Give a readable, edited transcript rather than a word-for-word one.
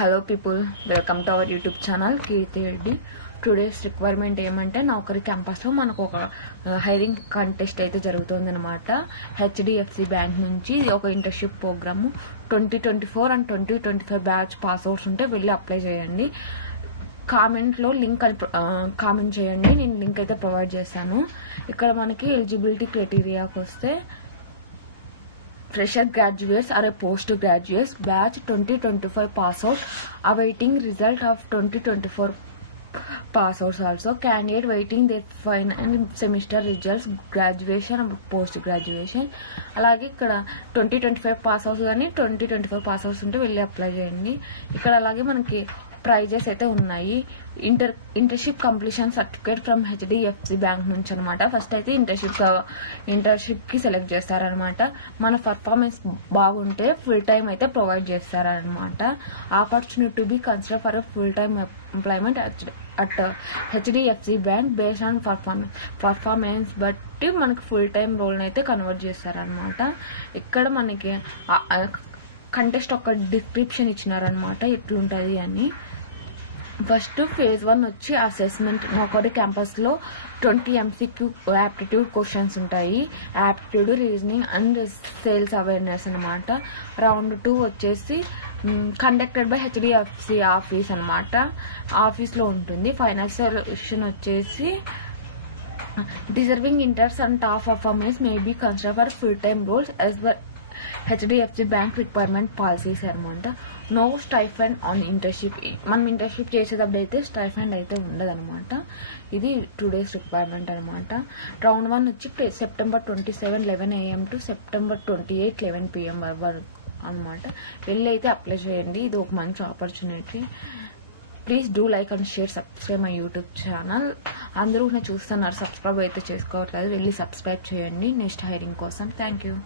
Hello people, welcome to our YouTube channel Kirti Reddy. Today's requirement ఏమంటే నౌకరీ campus లో మనకు ఒక హైరింగ్ కంటెస్ట్ అయితే జరుగుతుందన్నమాట. HDFC బ్యాంక్ నుంచి ఇది ఒక internship program 2024 and 2025 batch pass outs ఉంటే వెళ్ళి అప్లై చేయండి. కామెంట్ లో లింక్ కామెంట్ చేయండి, నేను లింక్ అయితే ప్రొవైడ్ చేస్తాను. ఇక్కడ మనకి ఎలిజిబిలిటీ క్రైటీరియాకి వస్తే fresher graduates or a postgraduates batch 2025 pass out awaiting result of 2024 pass outs also candidate waiting their final semester results graduation or post graduation అలాగే ఇక్కడ 2025 పాస్ అవుట్స్ కానీ 2024 పాస్ అవుట్స్ ఉంటే వెళ్ళి అప్లై చేయండి. ఇక్కడ అలాగే మనకి ప్రైజెస్ అయితే ఉన్నాయి. Internship completion certificate from HDFC bank నుంచి అనమాట. ఫస్ట్ అయితే ఇంటర్న్షిప్ కి సెలెక్ట్ చేస్తారనమాట. మన పర్ఫార్మెన్స్ బాగుంటే ఫుల్ టైం అయితే ప్రొవైడ్ చేస్తారనమాట. Opportunity to be consider for full time employment at HDFC bank based on performance బట్టి మనకి ఫుల్ టైం రోల్ అయితే కన్వర్ట్ చేస్తారనమాట. ఇక్కడ మనకి కంటెస్ట్ ఒక డిస్క్రిప్షన్ ఇచ్చినారనమాట ఎట్లుంటది అని. ఫస్ట్ ఫేజ్ 1 వచ్చి అసెస్మెంట్. నౌకరీ క్యాంపస్ లో 20 MCQ యాప్టిట్యూడ్ క్వశ్చన్స్ ఉంటాయి. Aptitude, reasoning and sales awareness అనమాట. రౌండ్ 2 వచ్చేసి కండక్టెడ్ బై HDFC ఆఫీస్ అనమాట. ఆఫీస్ లో ఉంటుంది. ఫైనల్ సొల్యూషన్ వచ్చేసి deserving interns and top performance may be consider for full time roles as per HDFC bank requirement policies అనమాట. No stipend on internship. మనం internship చేసేటప్పుడు అయితే stipend అయితే ఉండదు అనమాట. ఇది 2 days రిక్వైర్మెంట్ అనమాట. రౌండ్ 1 వచ్చి September 27 11 AM to September 28 11 PM వరకు అనమాట. వెళ్ళి అయితే అప్లై చేయండి. ఇది ఒక మంచి opportunity. Please do like and share, subscribe my YouTube channel. అందరూ చూస్తున్నారు, సబ్స్క్రైబ్ అయితే చేసుకోవట్లేదు. వెళ్ళి సబ్స్క్రైబ్ చేయండి నెక్స్ట్ హైరింగ్ కోసం. Thank you.